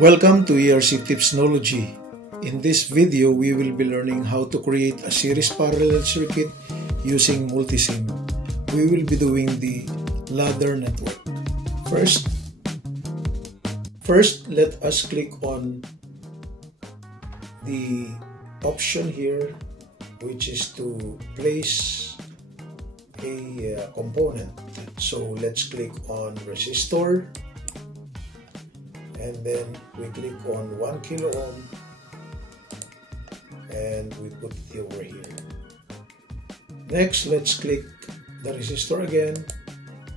Welcome to ERC Tipsnology. In this video, we will be learning how to create a series parallel circuit using Multisim. We will be doing the ladder network. First, let us click on the option here, which is to place a component. So let's click on resistor. And then we click on 1 kilo ohm and we put it over here. Next, let's click the resistor again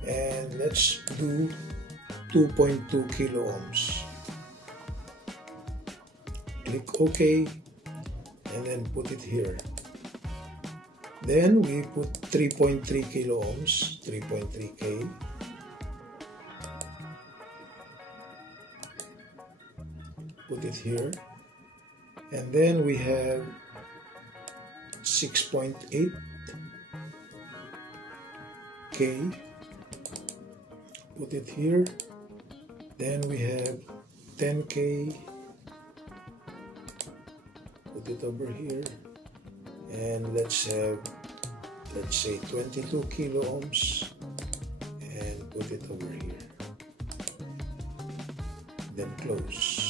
and let's do 2.2 kilo ohms. Click OK and then put it here. Then we put 3.3 kilo ohms, 3.3K. Put it here, and then we have 6.8K. Put it here. Then we have 10K. Put it over here, and let's say 22 kilo ohms, and put it over here. Then close.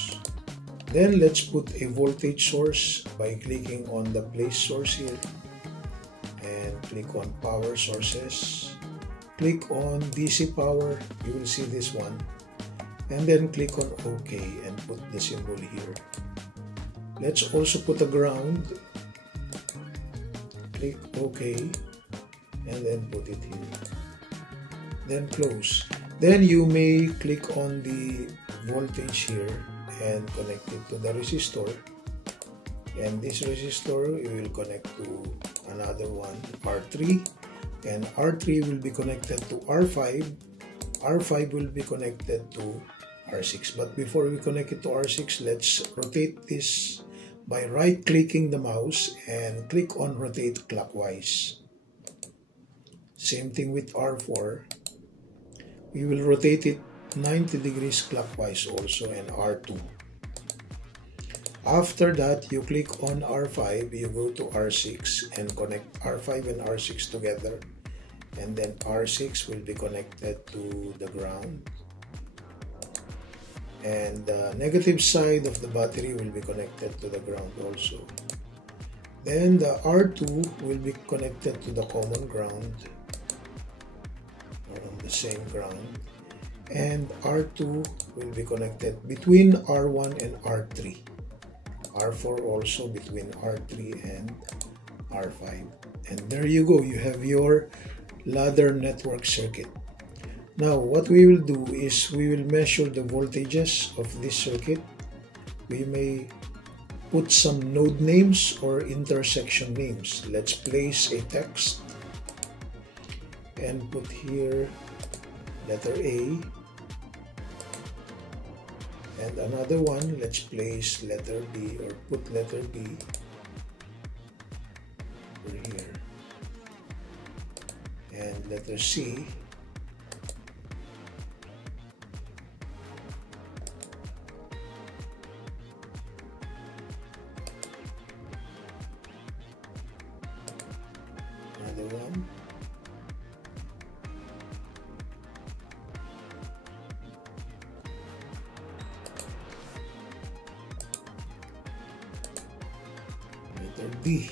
Then let's put a voltage source by clicking on the place source here and click on power sources. Click on DC power, you will see this one, and then click on OK and put the symbol here. Let's also put a ground. Click OK and then put it here. Then close. Then you may click on the voltage here and connect it to the resistor, and this resistor you will connect to another one, R3, and R3 will be connected to R5, R5 will be connected to R6. But before we connect it to R6, let's rotate this by right clicking the mouse and click on rotate clockwise. Same thing with R4, we will rotate it 90 degrees clockwise also, and R2. After that, you click on R5, you go to R6 and connect R5 and R6 together, and then R6 will be connected to the ground, and the negative side of the battery will be connected to the ground also. Then the R2 will be connected to the common ground, or on the same ground, and R2 will be connected between R1 and R3. R4 also between R3 and R5. And there you go, you have your ladder network circuit. Now what we will do is we will measure the voltages of this circuit. We may put some node names or intersection names. Let's place a text and put here letter A, and another one, let's place letter B, or put letter B over here, and letter C, another one, D.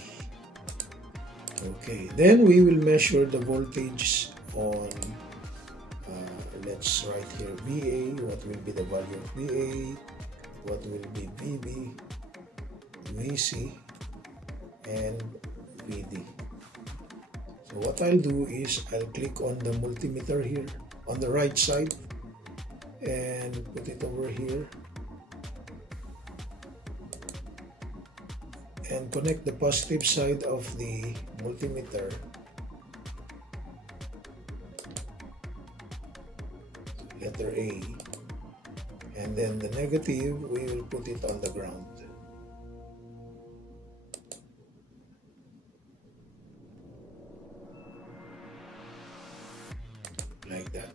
Okay, then we will measure the voltage on, let's write here VA, what will be the value of VA, what will be VB, VC, and VD. So what I'll do is I'll click on the multimeter here on the right side and put it over here, and connect the positive side of the multimeter to letter A, and then the negative we will put it on the ground. Like that.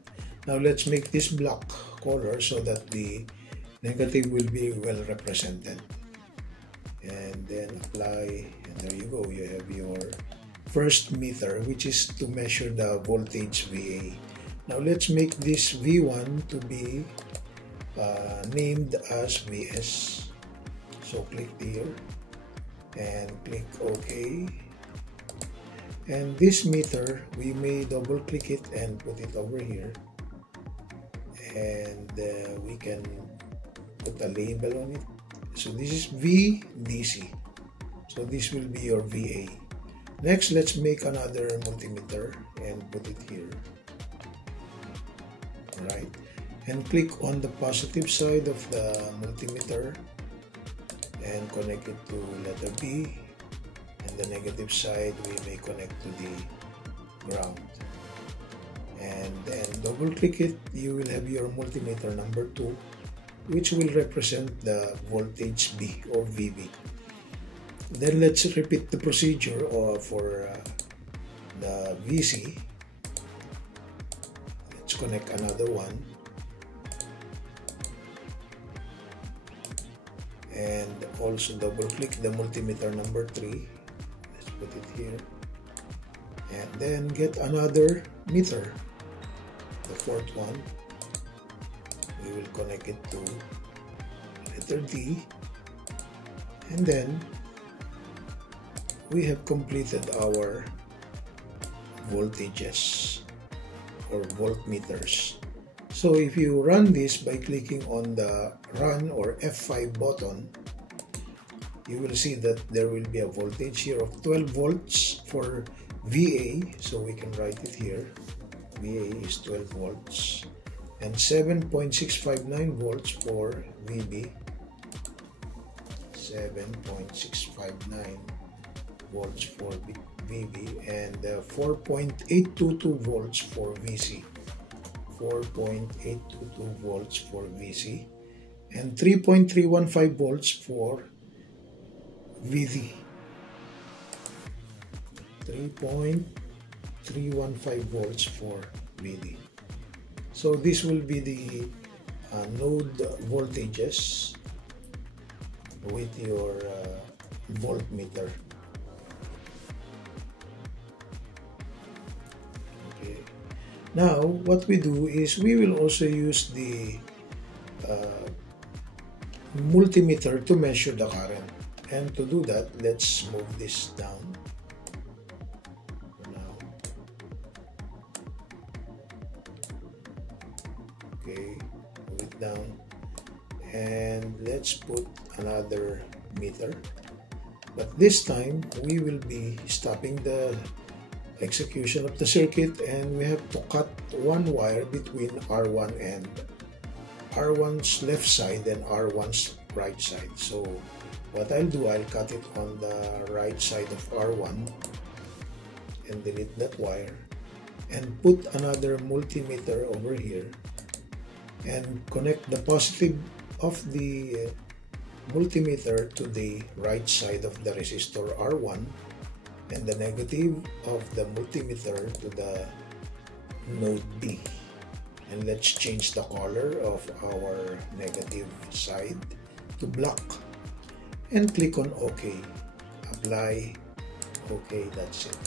Now let's make this black color so that the negative will be well represented. And then apply, and there you go, you have your first meter, which is to measure the voltage VA. Now let's make this V1 to be named as VS. So click here and click OK. And this meter, we may double click it and put it over here. And we can put a label on it. So this is VDC. So this will be your VA. Next, let's make another multimeter and put it here. Alright. And click on the positive side of the multimeter and connect it to letter B. And the negative side, we may connect to the ground. And then double click it, you will have your multimeter number 2, which will represent the voltage B or VB. Then let's repeat the procedure for the VC. Let's connect another one. And also double click the multimeter number 3. Let's put it here. And then get another meter, the fourth one. We will connect it to letter D. And then we have completed our voltages or voltmeters. So if you run this by clicking on the run or F5 button, you will see that there will be a voltage here of 12 volts for VA. So we can write it here. VA is 12 volts. And 7.659 volts for VB. 7.659 volts for VB, and 4.822 volts for VC. 4.822 volts for VC, and 3.315 volts for VD. 3.315 volts for VD. So this will be the node voltages with your voltmeter. Okay. Now what we do is we will also use the multimeter to measure the current. And to do that, let's move this down. Okay, move it down, and let's put another meter, but this time we will be stopping the execution of the circuit, and we have to cut one wire between R1 and R1's left side and R1's right side. So what I'll do, I'll cut it on the right side of R1 and delete that wire, and put another multimeter over here and connect the positive of the multimeter to the right side of the resistor R1 and the negative of the multimeter to the node B. And let's change the color of our negative side to black and click on OK. Apply. OK, that's it.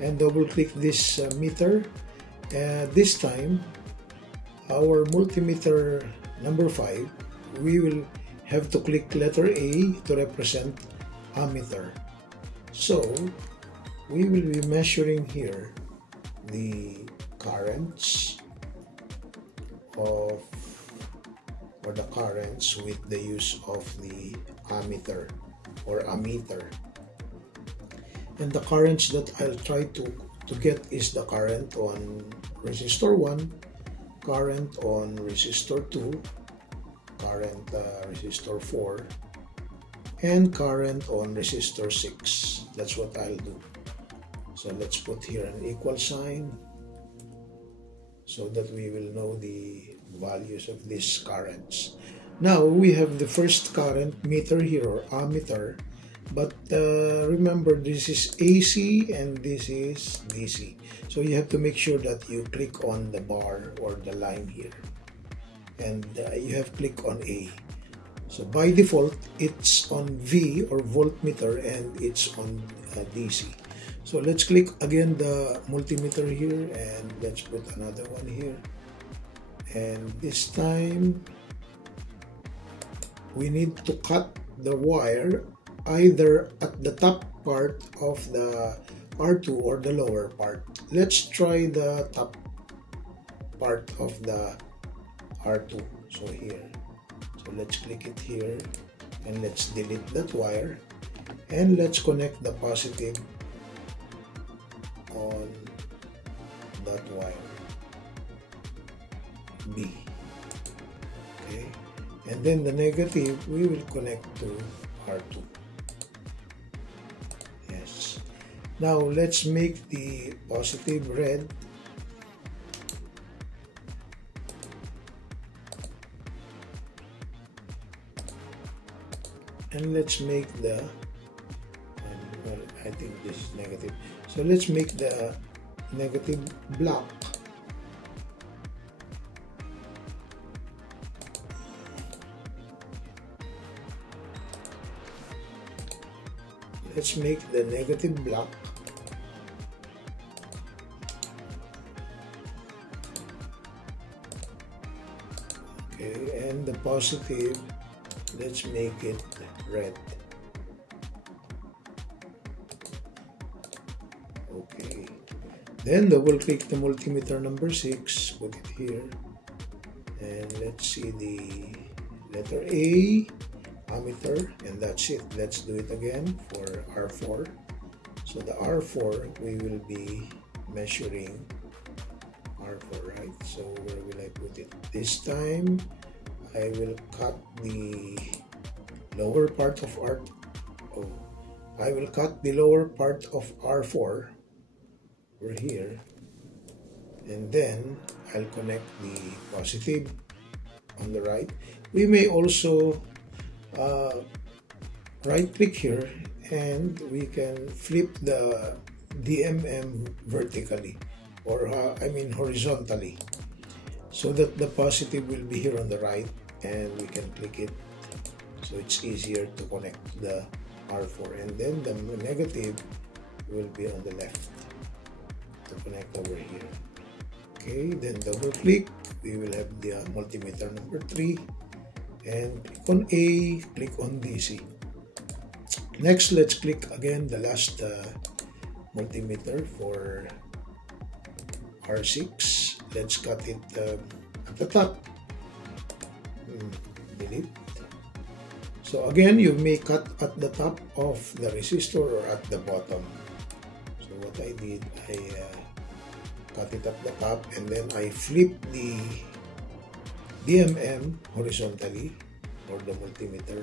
And double click this meter. This time our multimeter number 5, we will have to click letter A to represent ammeter. So we will be measuring here the currents of, or the currents with the use of the ammeter or ammeter. And the currents that I'll try to get is the current on resistor 1, current on resistor 2, current resistor 4, and current on resistor 6. That's what I'll do. So let's put here an equal sign so that we will know the values of these currents. Now we have the first current meter here, or ammeter, but remember, this is AC and this is DC. So you have to make sure that you click on the bar or the line here. and you have click on A. So by default, it's on V or voltmeter and it's on DC. So let's click again the multimeter here and let's put another one here. And this time, we need to cut the wire either at the top part of the R2 or the lower part. Let's try the top part of the R2. So here. So let's click it here and let's delete that wire and let's connect the positive on that wire B. Okay, and then the negative we will connect to R2. Yes. Now let's make the positive red and let's make the well, I think this is negative, so let's make the negative black. Let's make the negative black. Okay, and the positive, let's make it red. Okay, then double click the multimeter number 6, put it here, and let's see the letter A, ammeter, and that's it. Let's do it again for R4. So the R4, we will be measuring R4, right? So where will I put it? This time, I will cut the lower part of I will cut the lower part of R4 over here, and then I'll connect the positive on the right. We may also right click here and we can flip the DMM vertically, or I mean horizontally, so that the positive will be here on the right and we can click it so it's easier to connect the R4, and then the negative will be on the left to connect over here. Okay, then double click, we will have the multimeter number 3 and click on A, click on DC. Next, let's click again the last multimeter for R6. Let's cut it at the top. Delete. So again, you may cut at the top of the resistor or at the bottom. So what I did, I cut it at the top and then I flip the DMM horizontally or the multimeter,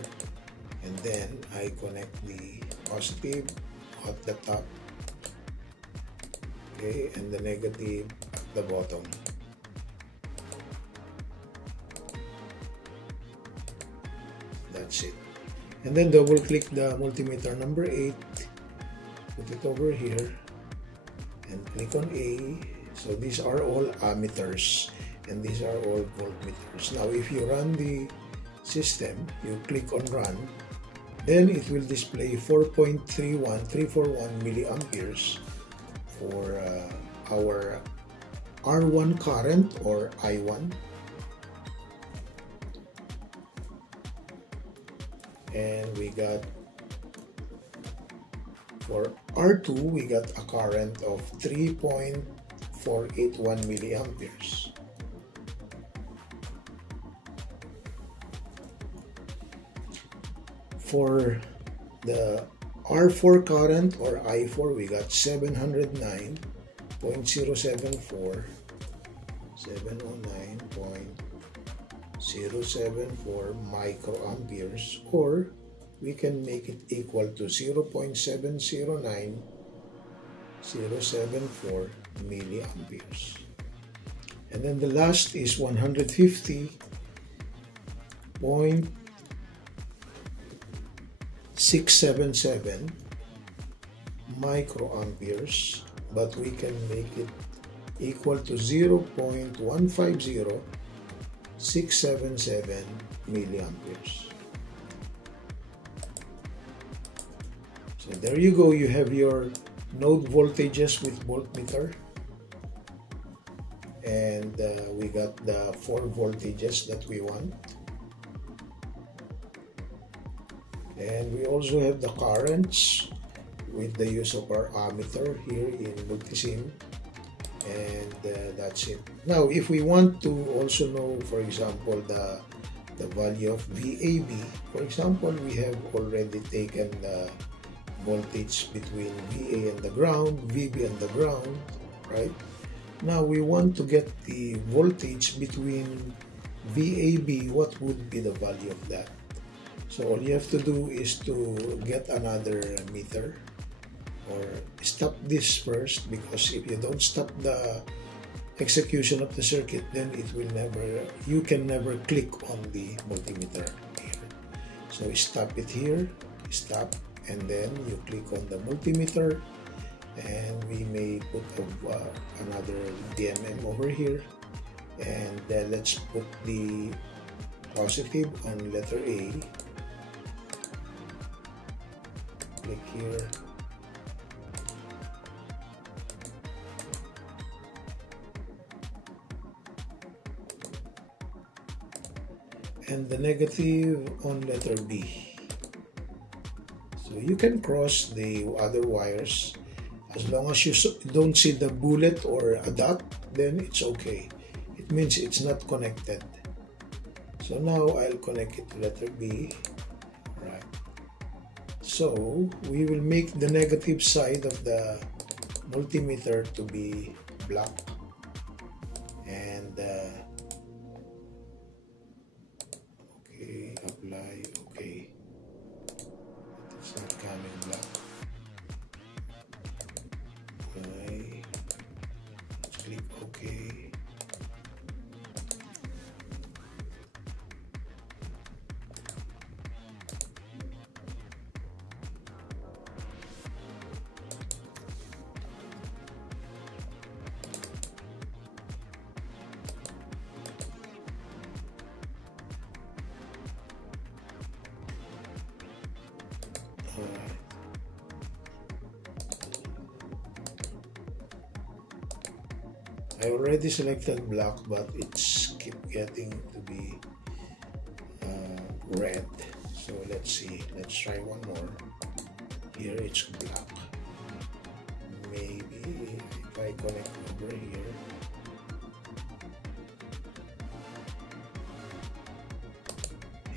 and then I connect the positive at the top, okay, and the negative at the bottom. That's it. And then double click the multimeter number 8, put it over here and click on A. So these are all ammeters and these are all voltmeters. Now if you run the system, you click on run, then it will display 4.341 milliamperes for our R1 current or I1. And we got, for R2, we got a current of 3.481 milliamperes. For the R4 current or I4, we got 709.074 microamperes, or we can make it equal to 0.709074 milliamperes. And then the last is 150.677 microamperes, but we can make it equal to 0.150 677 milliamperes. So there you go, you have your node voltages with voltmeter, and we got the 4 voltages that we want, and we also have the currents with the use of our ammeter here in Multisim, and that's it. Now if we want to also know, for example, the value of VAB, for example, we have already taken the voltage between VA and the ground, VB and the ground, right? Now we want to get the voltage between VAB. What would be the value of that? So all you have to do is to get another meter, or stop this first, because if you don't stop the execution of the circuit, then it will never, you can never click on the multimeter here. So stop it here, stop, and then you click on the multimeter, and we may put another DMM over here, and let's put the positive on letter A. Click here, and the negative on letter B. So you can cross the other wires as long as you don't see the bullet or a dot, then it's okay. It means it's not connected. So now I'll connect it to letter B. Right. So we will make the negative side of the multimeter to be black, and okay, apply, okay. It's not coming black. Okay. Let's click OK. I already selected black, but it's keep getting to be red. So let's see. Let's try one more. Here it's black. Maybe if I connect over here.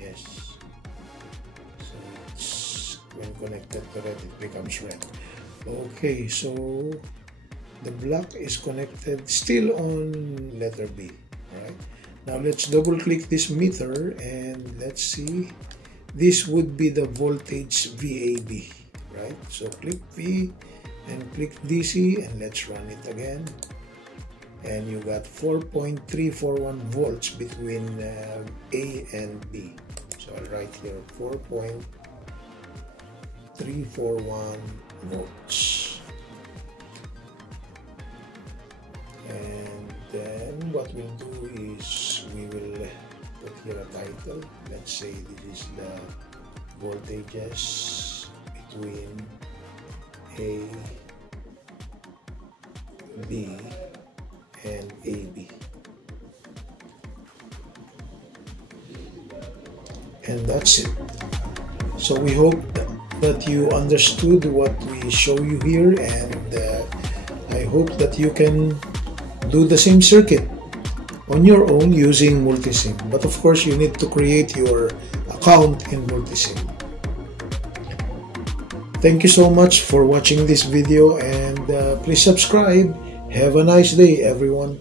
Yes. So it's, when connected to red, it becomes red. Okay, so the black is connected still on letter B. Alright. Now let's double click this meter, and let's see. This would be the voltage VAB. Right. So click V and click DC, and let's run it again. And you got 4.341 volts between A and B. So I'll write here 4.341 volts. And then what we'll do is we will put here a title. Let's say this is the voltages between A, B, and AB. And that's it. So we hope that you understood what we show you here, and I hope that you can do the same circuit on your own using Multisim. But of course, you need to create your account in Multisim. Thank you so much for watching this video, and please subscribe. Have a nice day, everyone.